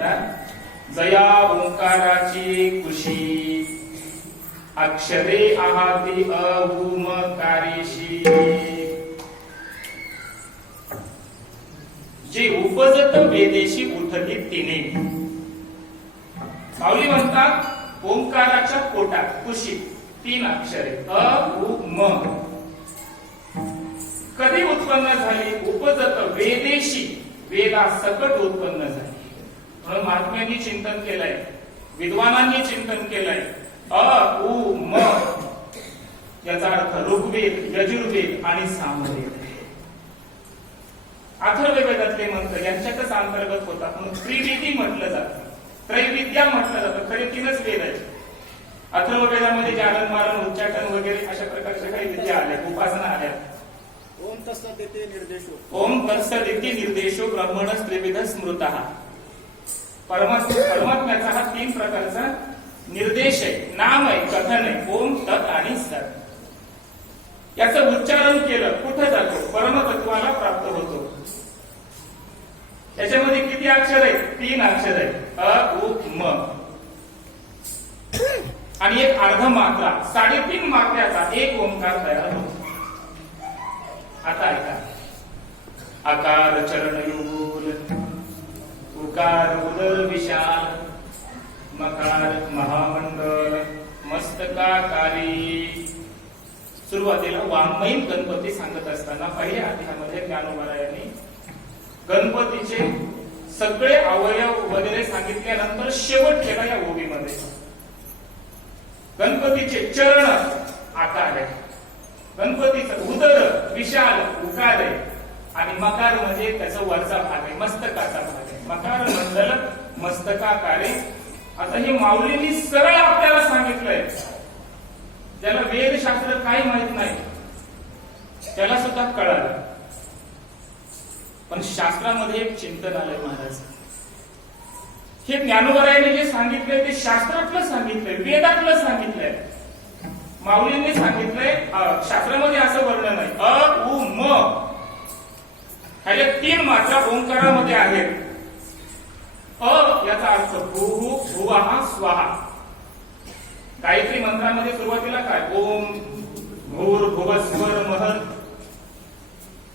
जया ओंकाराची कुशी अक्षरे आहाती अभूमकारेशी जे उपजत वेदेशी उठली तिने. माऊली म्हणतात ओंकाराच्या पोटात कुशी तीन अक्षरे अ उ म. कधी उत्पन्न झाली? उपजत वेदेशी वेदा सकट उत्पन्न झाली. महात्म्यांनी चिंतन केलंय विद्वानांनी चिंतन केलंय. अ उ म याचा अर्थ ऋग्वेद यजुर्वेद आणि सामवेद. अथर्ववेदातले मंत्र यांच्यातच अंतर्गत होतात. म्हणून त्रिविधी म्हटलं जातं. त्रैविद्या म्हटलं जातं. खरे तीनच वेद आहेत. अथर्ववेदामध्ये जालन मारण उच्चाटन वगैरे अशा प्रकारच्या काही विद्या आल्या उपासना आल्या. ओम तत्सदिति निर्देशो. ओम तत्सदिती निर्देशो ब्रह्मण त्रिविध स्मृत. परमात्म्याचा हा तीन प्रकारचा निर्देश आहे. नाम आहे कथन आहे. ओम तत् आणि सत. याचं उच्चारण केलं कुठं जातो? परमतत्वाला प्राप्त होतो. त्याच्यामध्ये किती अक्षर आहेत? तीन अक्षर आहेत. अ उ म. आणि एक अर्ध मात्रा साडेतीन मात्र्याचा एक ओंकार तयार होतो. आता ऐका. आकार चरणयुगूल उकार उदर विशाल मकार महामंडळ मस्तकाकारी. सुरुवातीला वाङ्मयीन गणपती सांगत असताना पहिल्या अध्यामध्ये ज्ञानोबारायांनी गणपतीचे सगळे अवयव वगैरे सांगितल्यानंतर शेवट केला या ओबीमध्ये. गणपतीचे चरण आकार आहे. गणपतीचं उदर विशाल उकार आहे आणि मकार म्हणजे त्याचा वरचा भाग आहे मस्तकाचा भाग आहे. मकार मंडल मस्तकाकारे. आता हे माऊलींनी सरळ आपल्याला सांगितलंय. ज्याला वेदशास्त्र काही माहीत नाही. त्याला सुद्धा कळालं. पण शास्त्रामध्ये एक चिंतन आलंय महाराज. हे ज्ञानोबरायाने जे सांगितलंय ते शास्त्रातलं सांगितलंय वेदातलं सांगितलंय. माऊलींनी सांगितलंय शास्त्रामध्ये असं वर्णन आहे. अ उ म. ओंकारामध्ये आहेत अ याचा अर्थ भूहू भुवाहा स्वाहा गायत्री मंत्रामध्ये सुरुवातीला काय? ओम भूर भुवस्वर महल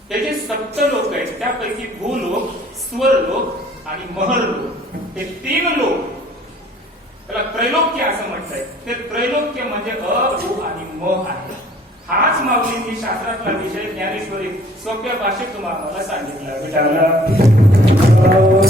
त्याचे सप्त लोक आहेत त्यापैकी भूलोक स्वर लोक आणि महर लोक हे तीन लोक. त्याला त्रैलोक्य असं म्हणताय ते त्रैलोक्य म्हणजे अ भू आणि म आहे. हाच माऊलींनी शास्त्रातला विषय ज्ञानेश्वरी. सोप्या भाषेत तुम्हाला सांगितलं. विचारलं.